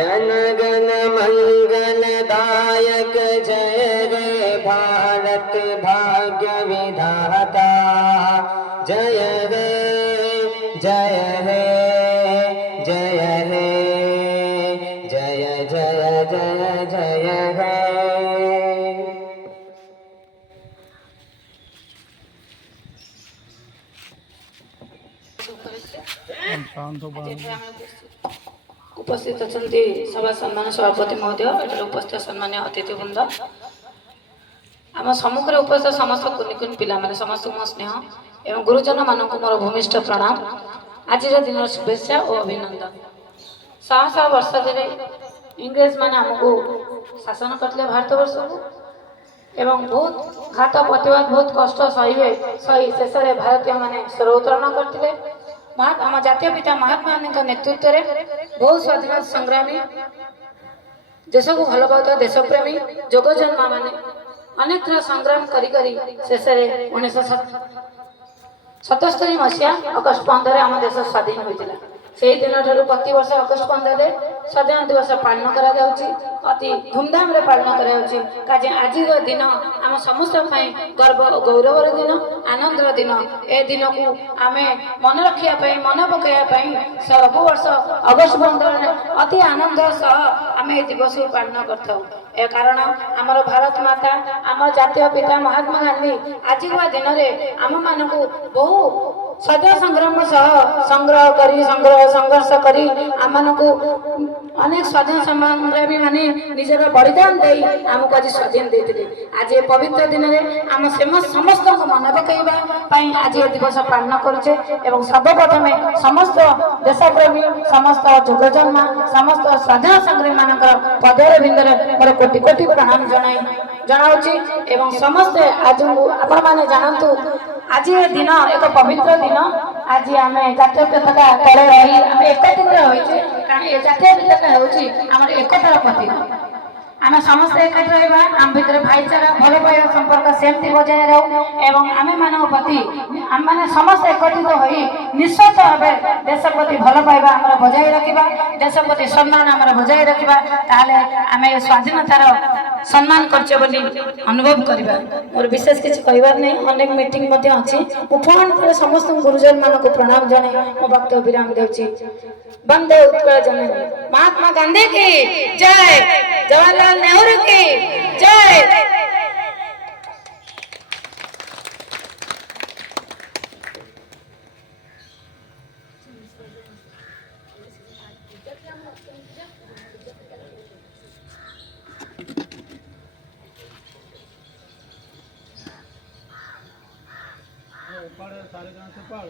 जनगण मंगलदायक जय रे भारत भाग्य विधाता जय रे जय हे जय हे जय जय जय जय हे। उपस्थित अच्छा सभा सम्मान सभापति महोदय एठार उपस्थित सम्मान्य अतिथिवृंद आम सम्मुखें उपस्थित समस्त कुनि कुनि पिला माने समस्त मो स्नेह एवं गुरुजन मानक मोर भूमिष्ठ प्रणाम। आज दिन शुभेच्छा और अभिनंदन। शह शह वर्ष धीरे इंग्रेज माने आमको शासन करते भारत वर्ष को एवं बहुत घात प्रतिवाद बहुत कष्ट सही शेष में भारतीय माने स्वर उत्तोलन करते आम जातीय पिता महात्मा गांधी नेतृत्व में बहुत स्वाधीनता संग्रामी देश को भल पाता देशप्रेमी जोगजन्मा माने अनेक थर संग्राम करी शेष में 1977 मसीहा अगस्ट 15 आम देश स्वाधीन होता से दिन ठार प्रति वर्ष अगस्ट 15 स्वाधीन दिवस पालन करा अति धूमधाम रे पालन करा आज दिन आम समस्त गर्व गौरवर दिन आनंदर दिन ए दिन को आम मन रखा मन पकड़ा सब वर्ष अगस्ट 15 अति आनंद सह आम ए दिवस को पालन कर कारण आमर भारत माता आम जातीय पिता महात्मा गांधी आज दिन में आम मान को बहु स्वाधीन संग्राम सह संग्रह करी संघर्ष करी आम को अनेक स्वाधीन संग्रामी माने निजर बलिदान दे आमको आज स्वाधीन देते आज ये पवित्र दिन में आम समस्त मन पकड़ा आज ये दिवस पालन करुचे एवं सर्वप्रथम समस्त देशप्रेमी समस्त जोगजन्मा समस्त स्वाधीन संग्रामी मान पदर बिंदर मोर कोटि कोटि प्रणाम जनाऊँगी एवं समस्ते आज आपण मैंने जानतु आज ये दिन एक पवित्र दिन आज आम जातीय पताका तले रही आम एकत्रित रही कारण ये जातीय पताका हूँ आम एकतार प्रतीक आम समस्ते एकाठी रहा आम भर भाईचारा भल पाइबा संपर्क सेमती बजाय रहू एवं आम मान प्रति आम मैंने समस्त एकत्रित हो निस्वार्थ भाव देश प्रति भल पाइबा आम बजाय रखा देश प्रति सम्मान आम बजाय रखा ताले आम स्वाधीनतार सम्मान करछे बोली अनुभव करबा मोर विशेष किसी कहबार नहीं अनेक मीटिंग अच्छी मुझे समस्त गुरुजन मान को प्रणाम जनाई मो वक्तव्य विराम देउछि। वंदे उत्कल जननी महात्मा गांधी की जय जवाहरलाल नेहरू की जय। सारे गांव से पढ़